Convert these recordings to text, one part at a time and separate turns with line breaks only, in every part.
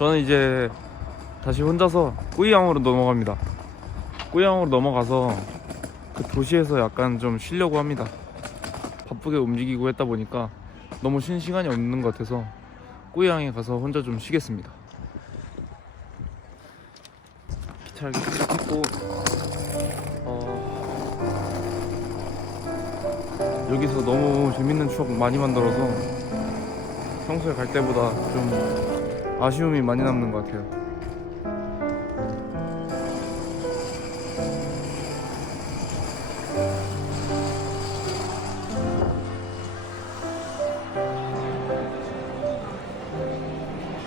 저는 이제 다시 혼자서 꾸이양으로 넘어갑니다. 꾸이양으로 넘어가서 그 도시에서 약간 좀 쉬려고 합니다. 바쁘게 움직이고 했다 보니까 너무 쉰 시간이 없는 것 같아서 꾸이양에 가서 혼자 좀 쉬겠습니다. 기차를 도착했고 어, 여기서 너무 재밌는 추억 많이 만들어서 평소에 갈 때보다 좀 아쉬움이 많이 남는 것 같아요.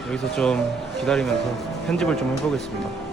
여기서 좀 기다리면서 편집을 좀 해보겠습니다.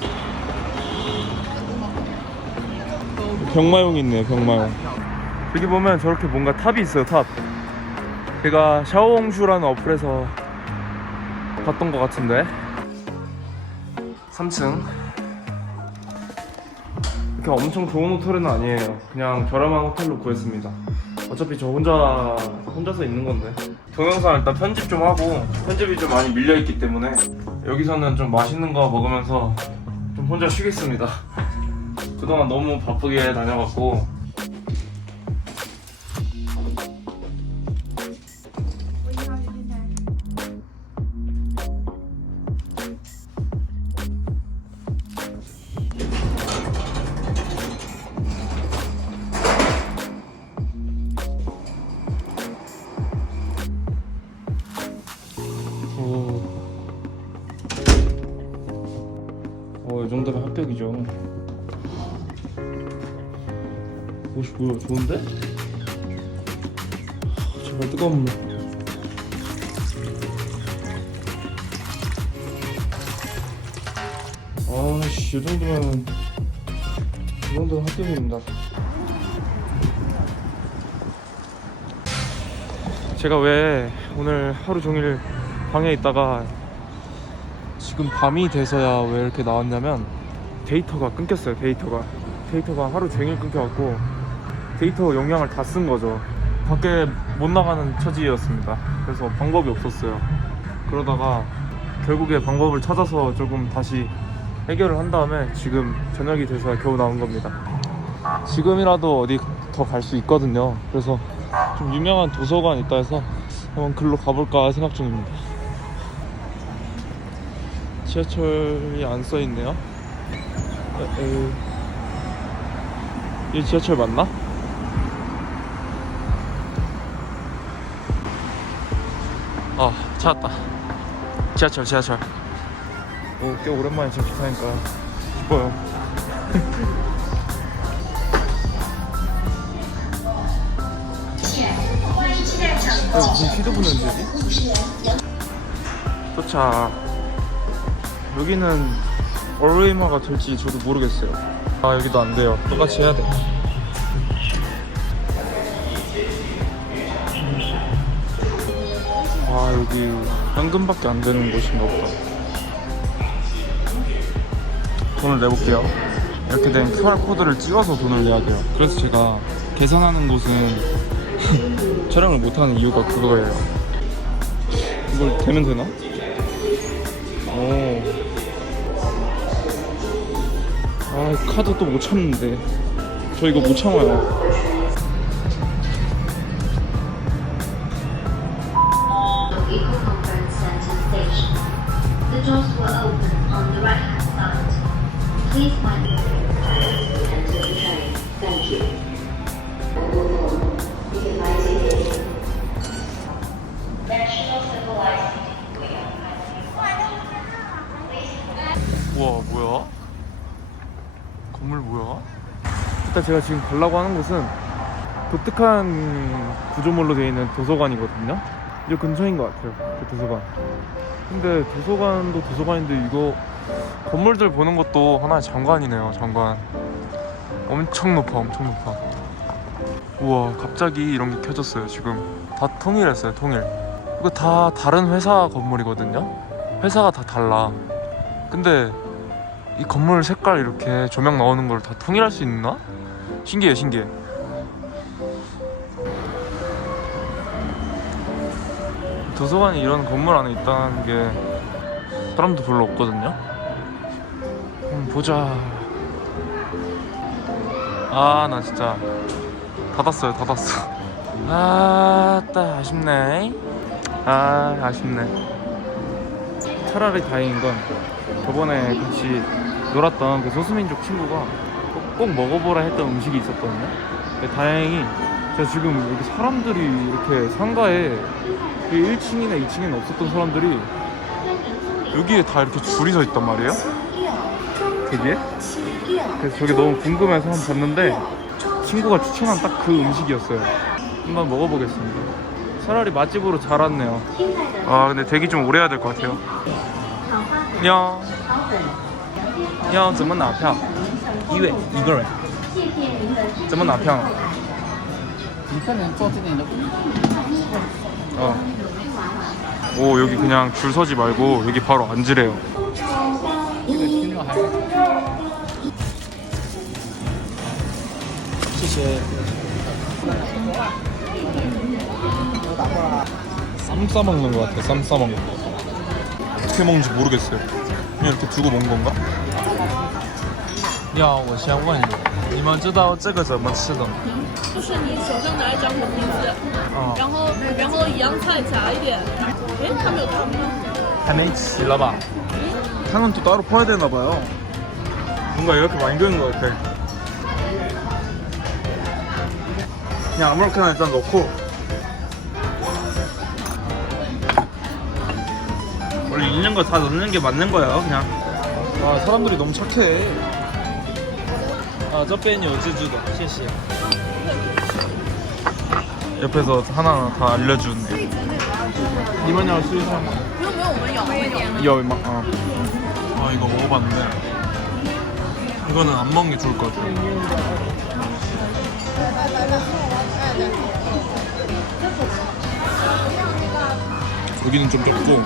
병마용이 있네요, 병마용. 여기 보면 저렇게 뭔가 탑이 있어요, 탑. 제가 샤오홍슈라는 어플에서 봤던 것 같은데. 3층. 이렇게 엄청 좋은 호텔은 아니에요. 그냥 저렴한 호텔로 구했습니다. 어차피 저 혼자 혼자서 있는 건데. 동영상 일단 편집 좀 하고 편집이 좀 많이 밀려 있기 때문에 여기서는 좀 맛있는 거 먹으면서 좀 혼자 쉬겠습니다. 그동안 너무 바쁘게 다녀갖고 뭐야, 좋은데? 하, 제발 뜨거운 물. 아씨, 이 정도면, 이 정도면 합격입니다. 제가 왜 오늘 하루 종일 방에 있다가 지금 밤이 돼서야 왜 이렇게 나왔냐면 데이터가 끊겼어요 데이터가 데이터가 하루 종일 끊겨갖고 데이터 용량을 다 쓴 거죠. 밖에 못 나가는 처지였습니다. 그래서 방법이 없었어요. 그러다가 결국에 방법을 찾아서 조금 다시 해결을 한 다음에 지금 저녁이 돼서야 겨우 나온 겁니다. 지금이라도 어디 더 갈 수 있거든요. 그래서 좀 유명한 도서관 있다 해서 한번 글로 가볼까 생각 중입니다. 지하철이 안 써 있네요. 이 지하철 맞나? 아 찾았다 지하철 지하철 오, 꽤 오랜만에 지하철 타니까 기뻐요 어, 무슨 시도 부는지 여기? 도착 여기는 얼웨이마가 될지 저도 모르겠어요. 아 여기도 안 돼요. 똑같이 해야 돼. 아 여기 현금밖에 안 되는 곳인가 보다. 돈을 내볼게요. 이렇게 된 QR 코드를 찍어서 돈을 내야 돼요. 그래서 제가 계산하는 곳은 촬영을 못하는 이유가 그거예요. 이걸 되면 되나? 오. 아 카드 또 못 참는데 저 이거 못 참아요
Eco Conference Center station. The doors will open on the right-hand side. Please mind enter the train. Thank you. National Civil Licensing
우와 뭐야? 건물 뭐야? 일단 제가 지금 가려고 하는 곳은 독특한 구조물로 되어 있는 도서관이거든요 이 근처인 것 같아요 그 도서관. 근데 도서관도 도서관인데 이거 건물들 보는 것도 하나의 장관이네요 장관. 엄청 높아 엄청 높아. 우와 갑자기 이런 게 켜졌어요 지금. 다 통일했어요 통일. 이거 다 다른 회사 건물이거든요? 회사가 다 달라. 근데 이 건물 색깔 이렇게 조명 나오는 걸 다 통일할 수 있나? 신기해 신기해 도서관이 이런 건물 안에 있다는 게 사람도 별로 없거든요. 한번 보자. 아 나 진짜 닫았어요 닫았어. 아따 아쉽네. 아 아쉽네. 차라리 다행인 건 저번에 같이 놀았던 그 소수민족 친구가 꼭, 꼭 먹어보라 했던 음식이 있었거든요. 다행히 제가 지금 여기 사람들이 이렇게 상가에 1층이나 2층에는 없었던 사람들이 여기에 다 이렇게 줄이 서 있단 말이에요. 저기에? 그래서 저게 너무 궁금해서 한번 봤는데 친구가 추천한 딱 그 음식이었어요. 한번 먹어보겠습니다. 차라리 맛집으로 잘 왔네요. 아 근데 대기 좀 오래 해야 될 것 같아요. 要要怎么拿票？一位一个人，怎么拿票呢？
你个人坐这边的
어. 오 여기 그냥 줄 서지 말고 여기 바로 앉으래요.
听着还谢谢。
쌈 싸먹는 것 같아. 쌈 싸먹는 거. 어떻게 먹는지 모르겠어요. 그냥 이렇게 두고 먹는 건가?
要我先问你，你们知道这个怎么吃的吗？
就是你手上拿一张红名字，
啊、
然后然后一样菜夹一点。诶，他没有汤吗？
还没齐了吧？
향은 또 따로 퍼야 되나 봐요. 뭔가 이렇게 많이 되는 것 같아. 그냥 아무렇게나 일단 넣고 원래 있는 거 다 넣는 게 맞는 거예요, 그냥. 아 사람들이 너무 착해.
啊，这边有自助的，谢谢。
옆에서 하나하나 다 알려주네. 이만냥 수유사
不用不用，我们有，我们有。
여 막, 어. 아 이거 먹어봤는데 이거는 안 먹는 게 좋을 것 같아요. 여기는 좀 좁고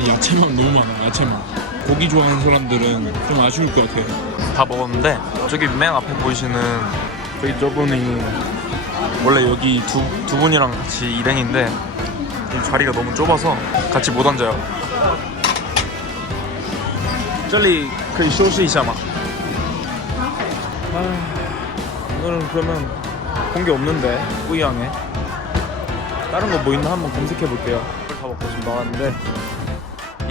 이 야채만 너무 많아 야채만 고기 좋아하는 사람들은 좀 아쉬울 것 같아요 다 먹었는데 저기 맨 앞에 보이시는 저기 저분이 원래 여기 두, 두 분이랑 같이 일행인데 이 자리가 너무 좁아서 같이 못 앉아요 这里可以休息一下吗？ 아, 오늘은 그러면 본 게 없는데 뿌이양에 다른 거 뭐 있나 한번 검색해 볼게요. 다 먹고 지금 나왔는데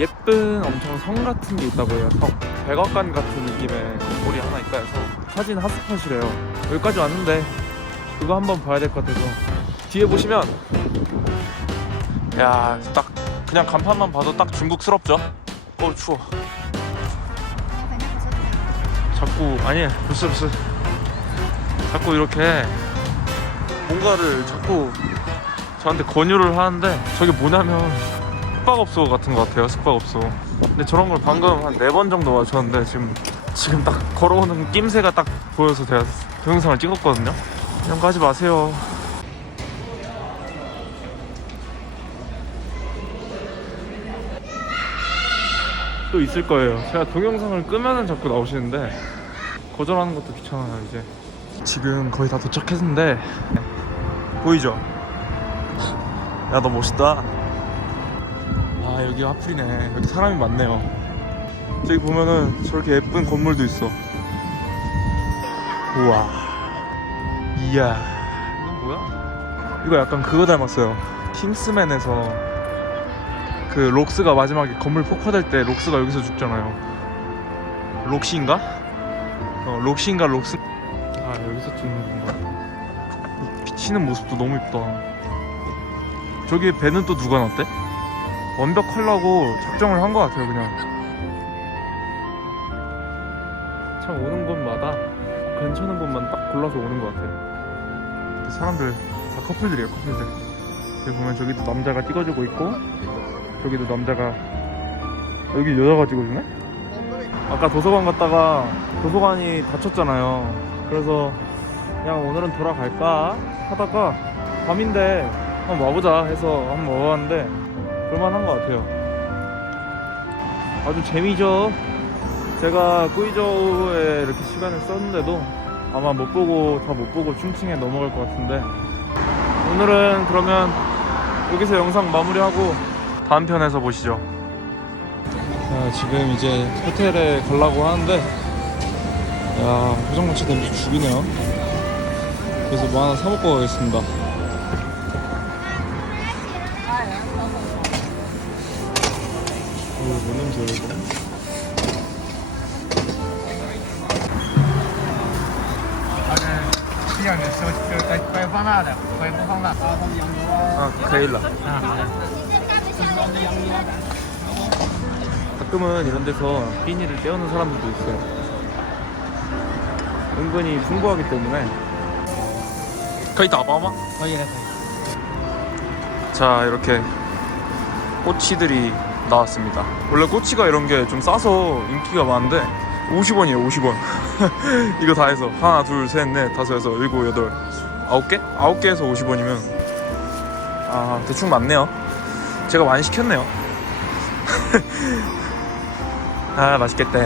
예쁜 엄청 성 같은 게 있다고 해요. 성 백악관 같은 느낌의 건물이 하나 있다 해서 사진 핫스팟이래요. 여기까지 왔는데 그거 한번 봐야 될 것 같아서 뒤에 보시면 야 딱 그냥 간판만 봐도 딱 중국스럽죠? 어 추워. 자꾸 아니 부스 부스 자꾸 이렇게 뭔가를 자꾸 저한테 권유를 하는데 저게 뭐냐면 숙박업소 같은 것 같아요 숙박업소 근데 저런 걸 방금 한 네 번 정도 마셨는데 지금 지금 딱 걸어오는 낌새가 딱 보여서 제가 동영상을 찍었거든요 거 하지 마세요. 또 있을 거예요. 제가 동영상을 끄면은 자꾸 나오시는데 거절하는 것도 귀찮아요 이제. 지금 거의 다 도착했는데. 보이죠? 야 너 멋있다. 아 여기 화풀이네. 여기 사람이 많네요. 저기 보면은 저렇게 예쁜 건물도 있어. 우와 이야. 이건 뭐야? 이거 약간 그거 닮았어요. 킹스맨에서 그 록스가 마지막에 건물 폭파될 때 록스가 여기서 죽잖아요. 록시인가? 어 록시인가 록스. 아 여기서 찍는 건가? 이 비치는 모습도 너무 이쁘다. 저기 배는 또 누가 놨대? 완벽하려고 작정을 한 것 같아요 그냥. 참 오는 곳마다 괜찮은 곳만 딱 골라서 오는 것 같아요. 그 사람들 다 커플들이에요 커플들. 여기 보면 저기도 남자가 찍어주고 있고 저기도 남자가 여기 여자가 찍어주네? 아까 도서관 갔다가 도서관이 닫혔잖아요. 그래서 그냥 오늘은 돌아갈까 하다가 밤인데 한번 와보자 해서 한번 와봤는데 볼만한 것 같아요. 아주 재미죠? 제가 꾸이저우에 이렇게 시간을 썼는데도 아마 못 보고 다못 보고 충칭에 넘어갈 것 같은데. 오늘은 그러면 여기서 영상 마무리하고 다음 편에서 보시죠. 자, 지금 이제 호텔에 가려고 하는데 야 포장마차 냄새 죽이네요. 그래서 뭐 하나 사 먹고 가겠습니다. 이거 아, 그레일라. 가끔은 이런 데서 끼니를 때우는 사람들도 있어요. 은근히 풍부하기 때문에. 거의 다 봐봐. 자, 이렇게 꼬치들이 나왔습니다. 원래 꼬치가 이런 게 좀 싸서 인기가 많은데 50원이에요, 50원. 이거 다 해서 하나, 둘, 셋, 넷, 다섯, 여섯, 일곱, 여덟, 아홉 개? 아홉 개에서 50원이면 아 대충 맞네요. 제가 많이 시켰네요. 아 맛있겠다.